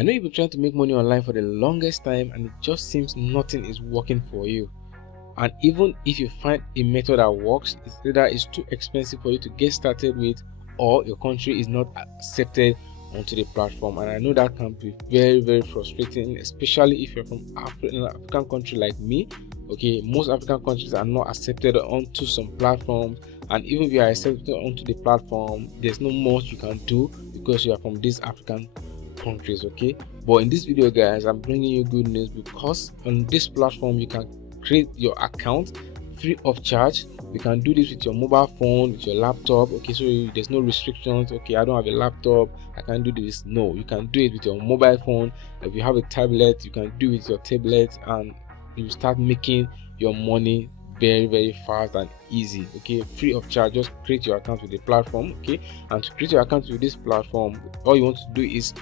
I know you've been trying to make money online for the longest time and it just seems nothing is working for you. And even if you find a method that works, it's either it's too expensive for you to get started with, or your country is not accepted onto the platform. And I know that can be very, very frustrating, especially if you're from an African country like me. Okay, most African countries are not accepted onto some platforms, and even if you are accepted onto the platform, there's no much you can do because you are from these African countries. Okay, but in this video, guys, I'm bringing you good news, because on this platform you can create your account free of charge. You can do this with your mobile phone, with your laptop. Okay, so there's no restrictions. Okay, I don't have a laptop, I can't do this. No, you can do it with your mobile phone. If you have a tablet, you can do it with your tablet, and you start making your money very, very fast and easy. Okay, free of charge. Just create your account with the platform. Okay, and to create your account with this platform, all you want to do is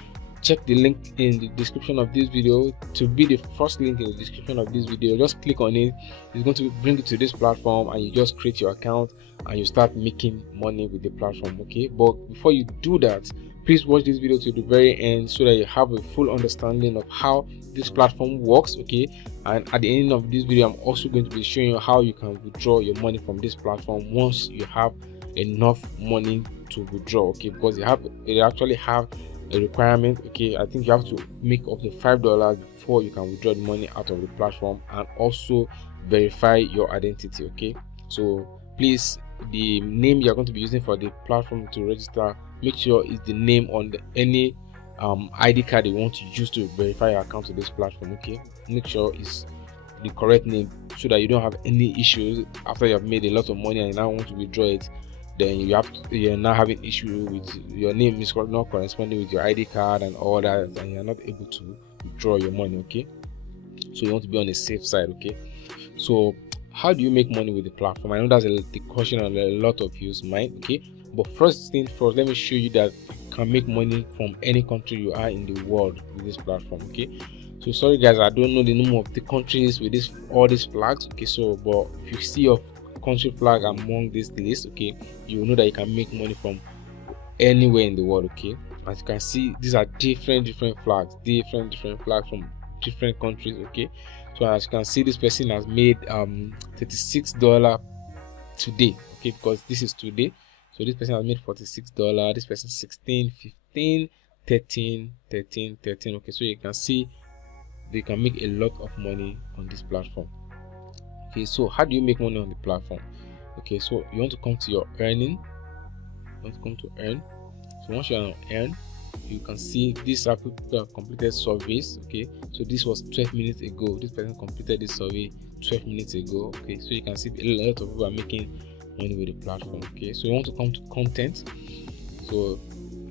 check the link in the description of this video to be the first link in the description of this video. Just click on it. It's going to bring you to this platform, and you just create your account and you start making money with the platform. Okay, but before you do that, please watch this video to the very end so that you have a full understanding of how this platform works. Okay, and at the end of this video, I'm also going to be showing you how you can withdraw your money from this platform once you have enough money to withdraw. Okay, because they actually have a requirement. Okay, I think you have to make up to $5 before you can withdraw the money out of the platform, and also verify your identity. Okay, so please, the name you're going to be using for the platform to register, make sure it's the name on any ID card you want to use to verify your account to this platform. Okay, make sure it's the correct name so that you don't have any issues after you have made a lot of money and you now want to withdraw it. Then you're now having issue with your name is not corresponding with your ID card and all that, and you're not able to withdraw your money. Okay, so you want to be on the safe side. Okay, so how do you make money with the platform? I know that's the question on a lot of you's mind. Okay, but first thing first, let me show you that you can make money from any country you are in the world with this platform. Okay, so sorry guys, I don't know the name of the countries with all these flags. Okay, so but if you see your country flag among this list, okay, you will know that you can make money from anywhere in the world. Okay, as you can see, these are different flags, different flags from different countries. Okay, so as you can see, this person has made $36 today. Okay, because this is today, so this person has made $46, this person 16, 15, 13. Okay, so you can see they can make a lot of money on this platform. Okay, so how do you make money on the platform? Okay, so you want to come to your earning. You want to come to earn. So once you're on earn, you can see these are people who have completed surveys. Okay, so this was 12 minutes ago. This person completed this survey 12 minutes ago. Okay, so you can see a lot of people are making money with the platform. Okay, so you want to come to content. So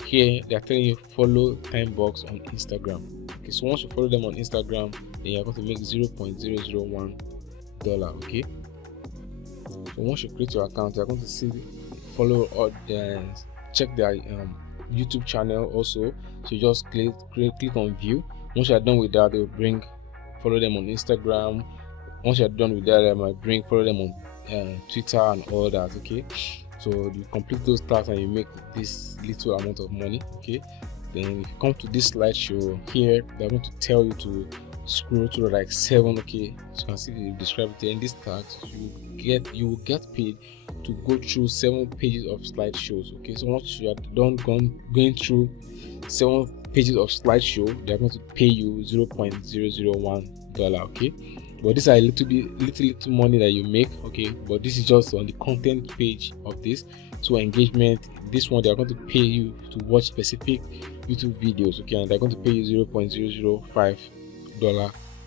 here they are telling you follow Timebox on Instagram. Okay, so once you follow them on Instagram, then you're going to make $0.001. Okay, so once you create your account, you're going to see follow or check their YouTube channel also. So you just click on view. Once you're done with that, they will follow them on Instagram. Once you're done with that, they might follow them on Twitter and all that. Okay, so you complete those tasks and you make this little amount of money. Okay, then if you come to this slideshow here, they're going to tell you to scroll through like 7. Okay, so you can see they describe it in this tax. You will get paid to go through 7 pages of slideshows. Okay, so once you are done going through 7 pages of slideshow, they are going to pay you $0.001. Okay, but these are a little money that you make. Okay, but this is just on the content page of this. So engagement, this one they are going to pay you to watch specific YouTube videos. Okay, and they're going to pay you $0.005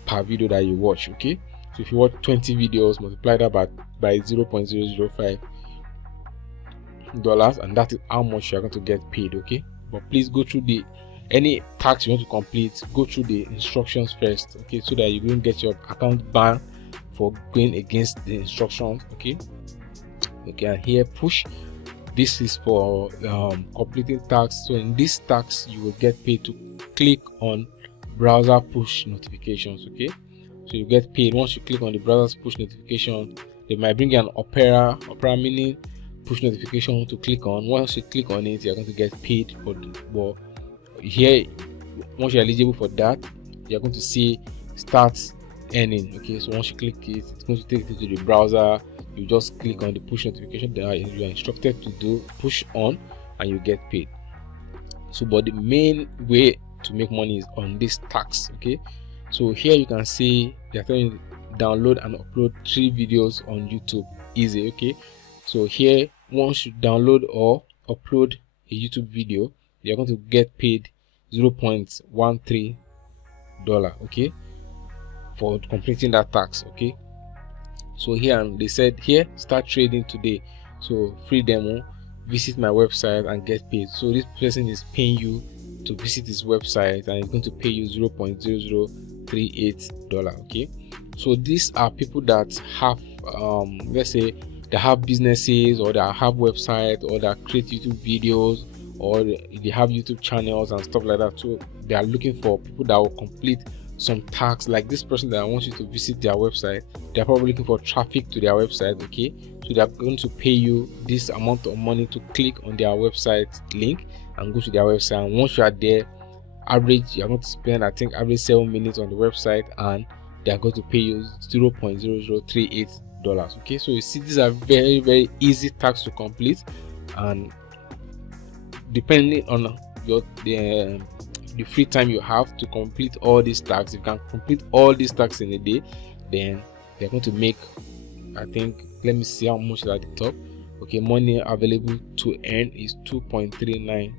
per video that you watch. Okay, so if you watch 20 videos, multiply that by $0.005, and that is how much you are going to get paid. Okay, but please go through any task you want to complete, go through the instructions first. Okay, so that you don't get your account banned for going against the instructions. Okay, and here push, this is for completing tasks. So in this task you will get paid to click on browser push notifications. Okay, so you get paid once you click on the browser push notification. They might bring you an opera mini push notification to click on. Once you click on it, you're going to get paid for the, but here once you're eligible for that, you're going to see start earning. Okay, so once you click it, it's going to take you to the browser. You just click on the push notification that you are instructed to do, push on, and you get paid. So but the main way to make money is on this tax. Okay, so here you can see they're telling you download and upload 3 videos on YouTube, easy. Okay, so here once you download or upload a YouTube video, you're going to get paid $0.13, okay, for completing that task. Okay, so here they said here start trading today, so free demo, visit my website and get paid. So this person is paying you to visit his website and it's going to pay you $0.0038. Okay, so these are people that have let's say they have businesses, or they have websites, or that create YouTube videos, or they have YouTube channels and stuff like that. So they are looking for people that will complete some tasks. Like this person that wants you to visit their website, they're probably looking for traffic to their website. Okay, so they're going to pay you this amount of money to click on their website link and go to their website. And once you are there, average you're going to spend, I think, average 7 minutes on the website, and they are going to pay you $0.0038. Okay, so you see these are very easy tasks to complete, and depending on the free time you have to complete all these tasks, if you can complete all these tasks in a day, then they're going to make, I think, let me see how much is at the top. Okay, money available to earn is $2.39.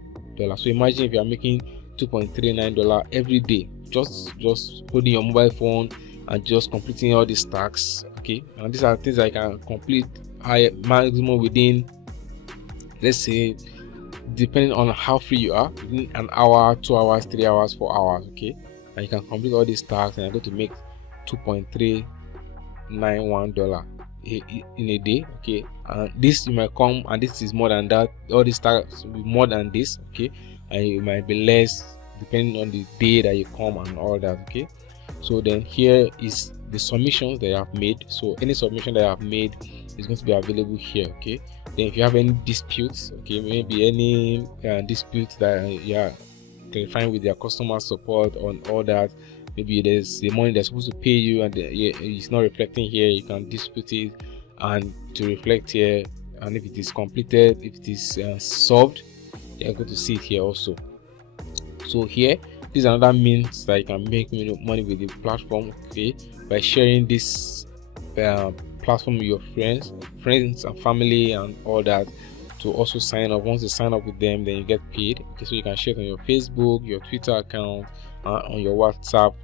So imagine if you are making $2.39 every day, just holding your mobile phone and just completing all these tasks. Okay, and these are things I can complete maximum within, let's say, depending on how free you are, within an hour, 2 hours, 3 hours, 4 hours. Okay, and you can complete all these tasks and you're going to make $2.391 in a day. Okay, and this you might come, and this is more than that. All these tasks will be more than this. Okay, and it might be less depending on the day that you come and all that. Okay, so then here is the submissions that you have made. So any submission that you have made is going to be available here. Okay, then if you have any disputes, okay, maybe any disputes that you are clarifying with your customer support on all that, maybe there's the money they're supposed to pay you and it's not reflecting here, you can dispute it and to reflect here. And if it is completed, if it is solved, you're going to see it here also. So here, this is another means that you can make money with the platform. Okay, by sharing this platform with your friends and family and all that, to also sign up. Once you sign up with them, then you get paid. Okay, so you can share it on your Facebook, your Twitter account, on your WhatsApp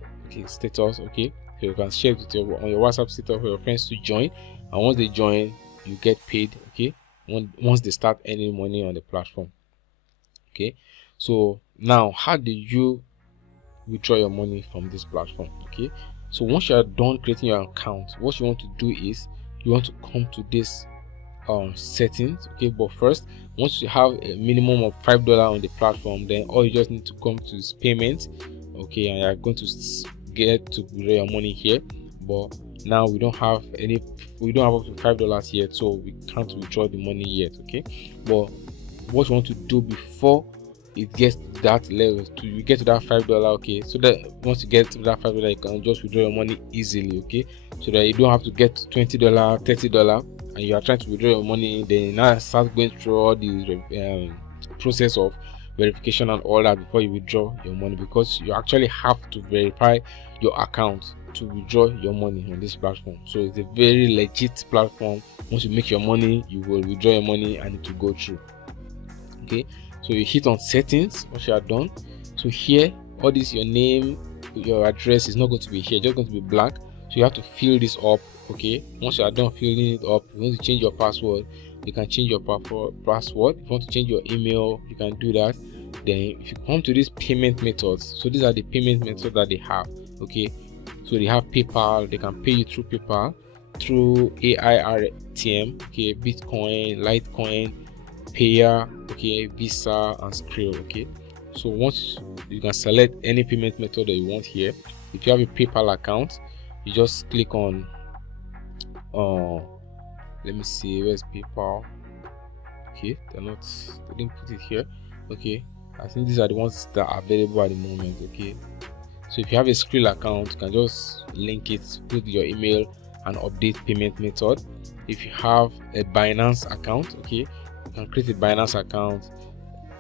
status. Okay, so you can share it on your WhatsApp status for your friends to join, and once they join, you get paid. Okay, once they start earning money on the platform. Okay, so now how do you withdraw your money from this platform? Okay, so once you are done creating your account, what you want to do is you want to come to this settings. Okay, but first, once you have a minimum of $5 on the platform, then all you just need to come to is payment. Okay, and you're going to get to withdraw your money here. But now we don't have up to $5 yet, so we can't withdraw the money yet. Okay, but what you want to do before it gets to that level, you get to that $5, okay, so that once you get to that $5, you can just withdraw your money easily. Okay, so that you don't have to get $20, $30 and you are trying to withdraw your money, then you now start going through all the process of verification and all that before you withdraw your money, because you actually have to verify your account to withdraw your money on this platform. So it's a very legit platform. Once you make your money, you will withdraw your money and it will go through. Okay, so you hit on settings once you are done. So here, all this, your name, your address is not going to be here, just going to be blank. So you have to fill this up. Okay, once you are done filling it up, you want to change your password, you can change your password. If you want to change your email, you can do that. Then if you come to these payment methods, so these are the payment methods that they have. Okay, so they have PayPal, they can pay you through PayPal, through AIRTM, okay, Bitcoin, Litecoin, Payer, okay, Visa and Skrill. Okay, so once you can select any payment method that you want here. If you have a PayPal account, you just click on let me see, where's PayPal? Okay, they didn't put it here. Okay, I think these are the ones that are available at the moment. Okay, so if you have a Skrill account, you can just link it, put your email and update payment method. If you have a Binance account, okay, you can create a Binance account.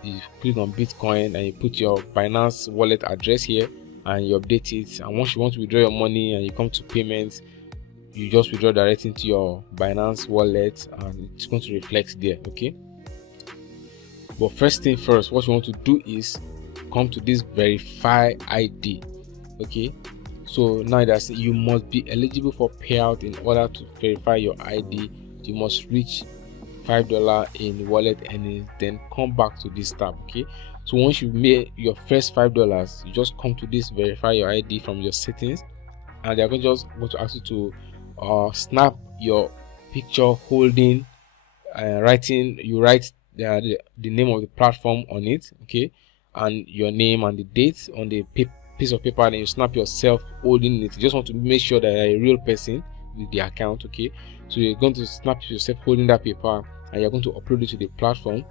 You click on Bitcoin and you put your Binance wallet address here and you update it, and once you want to withdraw your money and you come to payments, you just withdraw directly into your Binance wallet and it's going to reflect there. Okay, but first thing first, what you want to do is come to this verify ID. Okay, so now that you must be eligible for payout. In order to verify your ID, you must reach $5 in wallet earnings, then come back to this tab. Okay, so once you made your first $5, you just come to this verify your ID from your settings, and they're going to ask you to snap your picture holding write the name of the platform on it, okay, and your name and the date on the piece of paper, and you snap yourself holding it. You just want to make sure that you're a real person with the account. Okay, so you're going to snap yourself holding that paper and you're going to upload it to the platform,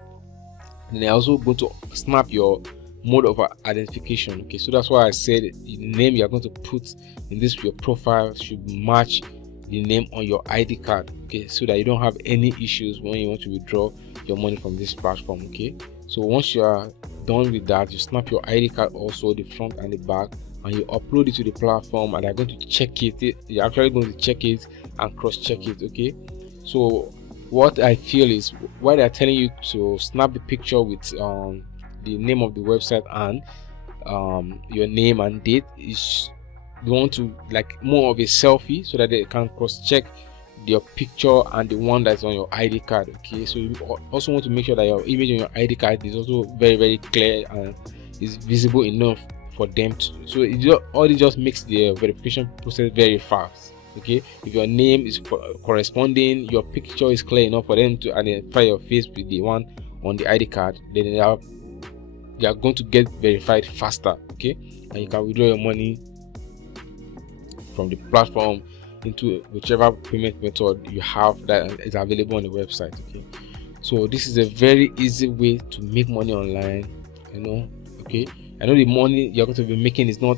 and they're also going to snap your mode of identification. Okay, so that's why I said the name you're going to put in this your profile should match the name on your ID card, okay, so that you don't have any issues when you want to withdraw your money from this platform. Okay, so once you are done with that, you snap your ID card, also the front and the back, and you upload it to the platform, and they're going to check it. You're actually going to check it and cross check it. Okay, so what I feel is, why they're telling you to snap the picture with the name of the website and your name and date is they want to like more of a selfie, so that they can cross check your picture and the one that's on your ID card. Okay, so you also want to make sure that your image on your ID card is also very clear and is visible enough for them to, so it just makes the verification process very fast. Okay, if your name is corresponding, your picture is clear enough for them to identify your face with the one on the ID card, then they are going to get verified faster. Okay, and you can withdraw your money from the platform into whichever payment method you have that is available on the website. Okay, so this is a very easy way to make money online. Okay, I know the money you're going to be making is not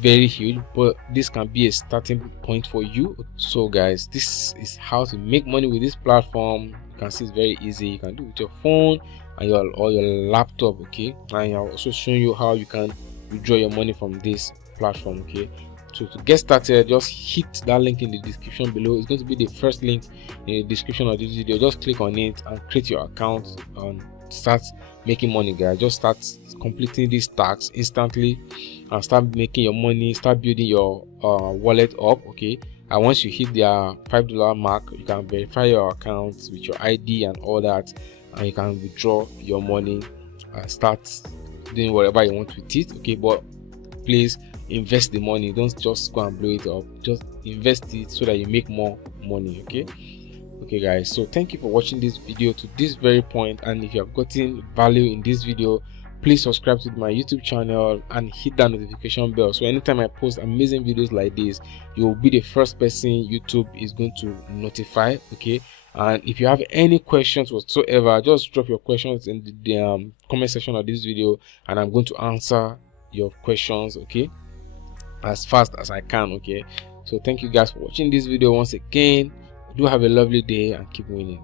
very huge, but this can be a starting point for you. So guys, this is how to make money with this platform. You can see it's very easy. You can do it with your phone and your laptop. Okay, and I'll also show you how you can withdraw your money from this platform. Okay, so to get started, just hit that link in the description below. It's going to be the first link in the description of this video. Just click on it and create your account and start making money, guys. Just start completing these tasks instantly and start making your money, start building your wallet up. Okay, and once you hit their $5 mark, you can verify your account with your ID and all that, and you can withdraw your money and start doing whatever you want with it. Okay, but please invest the money. Don't just go and blow it up. Just invest it so that you make more money. Okay guys, so thank you for watching this video to this very point, and if you have gotten value in this video, please subscribe to my YouTube channel and hit that notification bell, so anytime I post amazing videos like this, you will be the first person YouTube is going to notify. Okay, and if you have any questions whatsoever, just drop your questions in the comment section of this video, and I'm going to answer your questions, okay, as fast as I can. Okay, so thank you guys for watching this video once again. Do have a lovely day and keep winning.